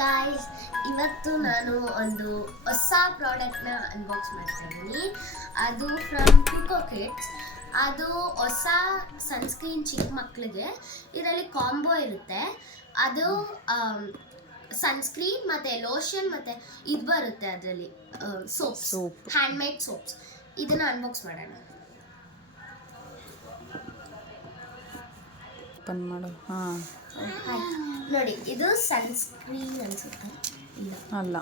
Guys, ಇವತ್ತು ನಾನು ಒಂದು ಹೊಸ ಪ್ರಾಡಕ್ಟ್ನ ಅನ್ಬಾಕ್ಸ್ ಮಾಡ್ತಾ ಇದ್ದೀನಿ. ಅದು ಫ್ರಮ್ ಕುಕೋ ಕಿಡ್ಸ್. ಅದು ಹೊಸ ಸನ್ಸ್ಕ್ರೀನ್ ಚಿಕ್ಕ ಮಕ್ಕಳಿಗೆ. ಇದರಲ್ಲಿ ಕಾಂಬೋ ಇರುತ್ತೆ. ಅದು ಸನ್ಸ್ಕ್ರೀನ್ ಮತ್ತು ಲೋಷನ್ ಮತ್ತು ಇದು ಬರುತ್ತೆ ಅದರಲ್ಲಿ ಸೋಪ್ಸ್, ಹ್ಯಾಂಡ್ಮೇಡ್ ಸೋಪ್ಸ್. ಇದನ್ನು ಅನ್ಬಾಕ್ಸ್ ಮಾಡೋಣ. ಓಪನ್ ಮಾಡು. ಹಾಂ, ನೋಡಿ, ಇದು ಸನ್ಸ್ಕ್ರೀನ್ ಅನ್ಸುತ್ತೆ. ಇಲ್ಲ, ಅಲ್ಲ,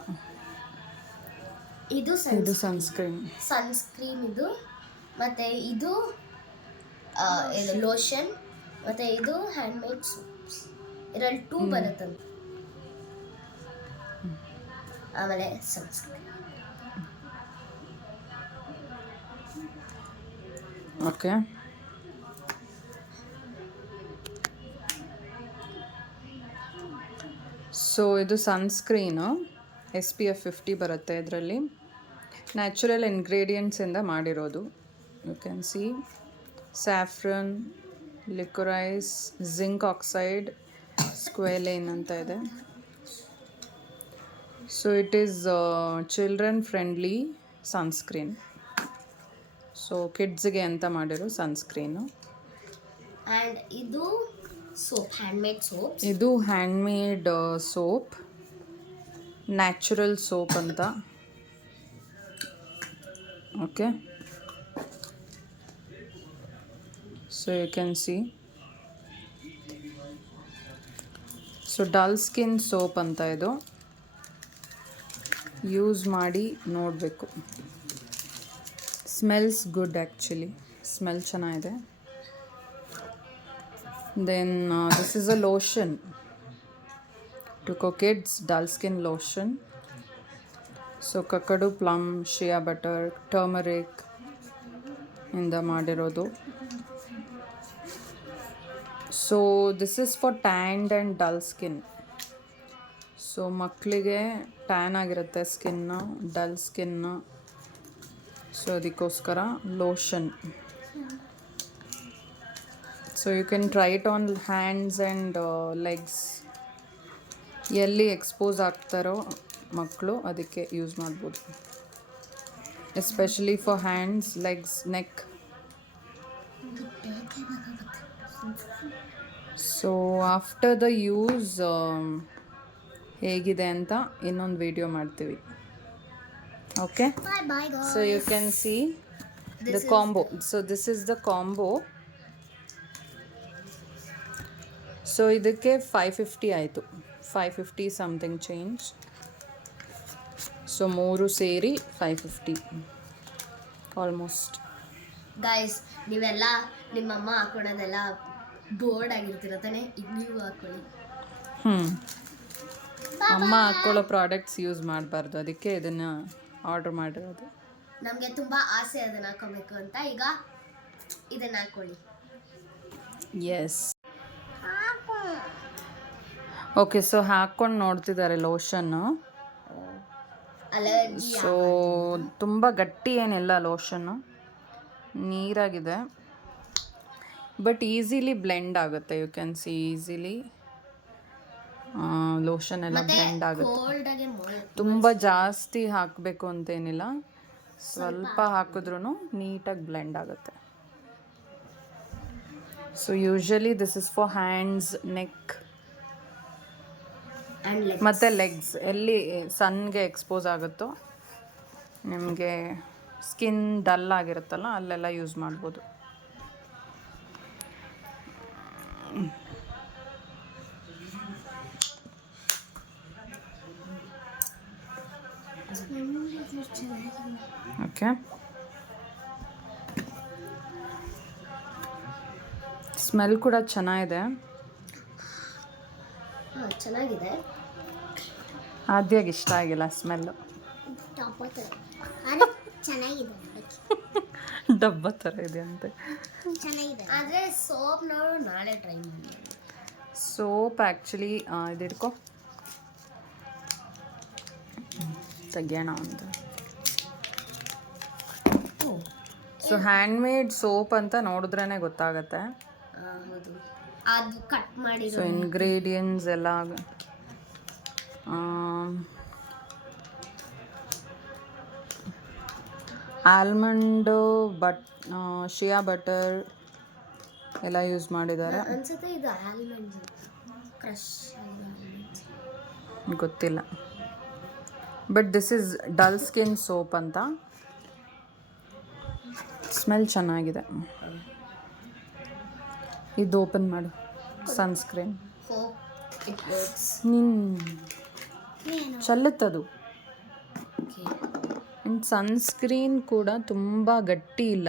ಇದು ಸನ್ಸ್ಕ್ರೀನ್ ಇದು. ಮತ್ತೆ ಇದು ಲೋಷನ್, ಮತ್ತೆ ಇದು ಹ್ಯಾಂಡ್ಮೇಡ್ ಸೋಪ್ಸ್. ಇದರಲ್ಲಿ 2 ಬರುತ್ತಂತೆ. ಆಮೇಲೆ ಸನ್ಸ್ಕ್ರೀನ್. ಓಕೆ. ಸೊ ಇದು ಸನ್ಸ್ಕ್ರೀನು SPF 50 ಬರುತ್ತೆ. ಇದರಲ್ಲಿ ನ್ಯಾಚುರಲ್ ಇಂಗ್ರೀಡಿಯೆಂಟ್ಸಿಂದ ಮಾಡಿರೋದು. You can see saffron, licorice, zinc oxide, squalane ಅಂತ ಇದೆ. So it is children friendly sunscreen. So ಕಿಡ್ಸ್ಗೆ ಅಂತ ಮಾಡಿರೋ ಸನ್ಸ್ಕ್ರೀನು. ಆ್ಯಂಡ್ ಇದು ಸೋಪ್, ಹ್ಯಾಂಡ್ಮೇಡ್ ಸೋಪ್. ಇದು ಹ್ಯಾಂಡ್ಮೇಡ್ ಸೋಪ್, ನ್ಯಾಚುರಲ್ ಸೋಪ್ ಅಂತ. Okay, so you can see. So dull skin soap ಅಂತ ಇದು. ಯೂಸ್ ಮಾಡಿ ನೋಡಬೇಕು. ಸ್ಮೆಲ್ಸ್ ಗುಡ್, ಆ್ಯಕ್ಚುಲಿ ಸ್ಮೆಲ್ ಚೆನ್ನಾಗಿದೆ. Then this is a lotion, Kuko Kids Dull Skin Lotion. So kakadu, plum, shea butter, turmeric ಇಂದ ಮಾಡಿರೋದು. So this is for tanned and dull skin. So ಮಕ್ಕಳಿಗೆ tan ಆಗಿರುತ್ತೆ skin, dull skin. So ಅದಕ್ಕೋಸ್ಕರ lotion. So you can try it on hands and legs. ಎಲ್ಲಿ expose ಆಗ್ತಾರೋ ಮಕ್ಕಳು ಅದಕ್ಕೆ use ಮಾಡ್ಬೋದು. Especially for hands, legs, neck. So after the use ಹೇಗಿದೆ ಅಂತ ಇನ್ನೊಂದು ವಿಡಿಯೋ ಮಾಡ್ತೀವಿ. Okay, so you can see the combo. So this is the combo. So ಇದಕ್ಕೆ 550 ಆಯಿತು, 550 ಸಮಥಿಂಗ್ ಚೇಂಜ್. ಸೊ 3 ಸೇರಿ 550 ಆಲ್ಮೋಸ್ಟ್. ಗೈಸ್, ನೀವೆಲ್ಲ ನಿಮ್ಮಮ್ಮ ಹಾಕೊಳ್ಳೋದೆಲ್ಲ ಬೋರ್ಡ್ ಆಗಿರ್ತಿರತ್ತಾನೆ, ಈಗ ನೀವು ಹಾಕೊಳ್ಳಿ. ಅಮ್ಮ ಹಾಕ್ಕೊಳ್ಳೋ ಪ್ರಾಡಕ್ಟ್ಸ್ ಯೂಸ್ ಮಾಡಬಾರ್ದು, ಅದಕ್ಕೆ ಇದನ್ನು ಆರ್ಡರ್ ಮಾಡಿರೋದು. ನಮಗೆ ತುಂಬ ಆಸೆ ಅದನ್ನು ಹಾಕೋಬೇಕು ಅಂತ. ಈಗ ಇದನ್ನು ಹಾಕೊಳ್ಳಿ. S, okay. ಸೊ ಹಾಕ್ಕೊಂಡು ನೋಡ್ತಿದ್ದಾರೆ ಲೋಷನ್ನು. ಸೊ ತುಂಬ ಗಟ್ಟಿ ಏನಿಲ್ಲ ಲೋಷನ್ನು, ನೀರಾಗಿದೆ. ಬಟ್ ಈಸಿಲಿ ಬ್ಲೆಂಡ್ ಆಗುತ್ತೆ. You can see easily lotion ಎಲ್ಲ ಬ್ಲೆಂಡ್ ಆಗುತ್ತೆ. ತುಂಬ ಜಾಸ್ತಿ ಹಾಕಬೇಕು ಅಂತೇನಿಲ್ಲ, ಸ್ವಲ್ಪ ಹಾಕಿದ್ರೂ ನೀಟಾಗಿ ಬ್ಲೆಂಡ್ ಆಗುತ್ತೆ. So usually this is for hands, neck ಮತ್ತು ಲೆಗ್ಸ್. ಎಲ್ಲಿ ಸನ್ಗೆ ಎಕ್ಸ್ಪೋಸ್ ಆಗುತ್ತೋ, ನಿಮಗೆ ಸ್ಕಿನ್ ಡಲ್ ಆಗಿರುತ್ತಲ್ಲ ಅಲ್ಲೆಲ್ಲ ಯೂಸ್ ಮಾಡ್ಬೋದು. ಓಕೆ, ಸ್ಮೆಲ್ ಕೂಡ ಚೆನ್ನಾಗಿದೆ. ಚೆನ್ನಾಗಿದೆ. ಆದ್ಯಾಗಿ ಇಷ್ಟ ಆಗಿಲ್ಲ ಸ್ಮೆಲ್ಲು. ಡಬ್ಬ ಥರ ಇದೆ ಅಂತೆ. ಚೆನ್ನಾಗಿದೆ, ಆದರೆ ಸೋಪ್ ನಾವು ನಾಳೆ ಟ್ರೈ ಮಾಡಿ. ಸೋಪ್ ಆ್ಯಕ್ಚುಲಿ ಇದು ಹಿಡ್ಕೊ, ತೆಗಿಯೋಣ ಅಂತ. ಸೊ ಹ್ಯಾಂಡ್ಮೇಡ್ ಸೋಪ್ ಅಂತ ನೋಡಿದ್ರೇ ಗೊತ್ತಾಗತ್ತೆ. ಹೌದು, ಅದು ಕಟ್ ಮಾಡಿ. ಸೊ ಇಂಗ್ರೀಡಿಯೆಂಟ್ಸ್ ಎಲ್ಲ ಆಲ್ಮಂಡು ಶಿಯಾ ಬಟರ್ ಎಲ್ಲ ಯೂಸ್ ಮಾಡಿದ್ದಾರೆ. ಅನ್ಸುತ್ತೆ ಇದು ಆಲ್ಮಂಡ್ ಕ್ರಶ್ ಗೊತ್ತಿಲ್ಲ. But this is dull skin soap ಅಂತ. ಸ್ಮೆಲ್ ಚೆನ್ನಾಗಿದೆ. ಇದು ಓಪನ್ ಮಾಡು. Sunscreen it works. ಚಲ್ಲುತ್ತದು. ಆ್ಯಂಡ್ ಸನ್ಸ್ಕ್ರೀನ್ ಕೂಡ ತುಂಬ ಗಟ್ಟಿ ಇಲ್ಲ,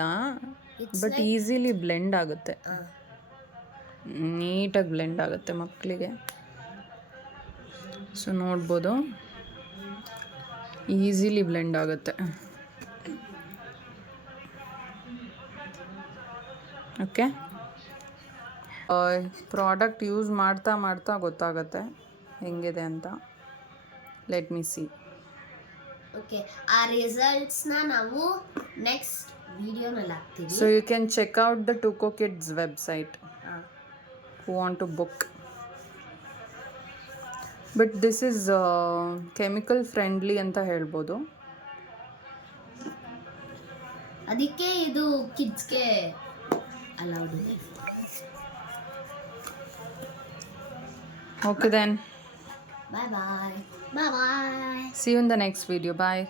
ಬಟ್ ಈಸಿಲಿ ಬ್ಲೆಂಡ್ ಆಗುತ್ತೆ. ನೀಟಾಗಿ ಬ್ಲೆಂಡ್ ಆಗುತ್ತೆ ಮಕ್ಕಳಿಗೆ. ಸೊ ನೋಡ್ಬೋದು, ಈಸಿಲಿ ಬ್ಲೆಂಡ್ ಆಗುತ್ತೆ. ಓಕೆ, ಪ್ರಾಡಕ್ಟ್ ಯೂಸ್ ಮಾಡ್ತಾ ಮಾಡ್ತಾ ಗೊತ್ತಾಗುತ್ತೆ ಹೆಂಗಿದೆ ಅಂತ. Let me C. ಓಕೆ, ಆ ರಿಸಲ್ಟ್ಸ್ನ ನಾವು ನೆಕ್ಸ್ಟ್ ವಿಡಿಯೋನಲ್ಲಿ ಹಾಕ್ತೀವಿ. So you can check out the Tuco kids website who want to book. But this is chemical friendly ಅಂತ ಹೇಳ್ಬೋದು. ಅದಕ್ಕೆ ಇದು ಕಿಡ್ಸ್ಗೆ ಅಲೌಡ್ ಇದೆ. Okay then. Bye bye. Bye bye. See you in the next video. Bye.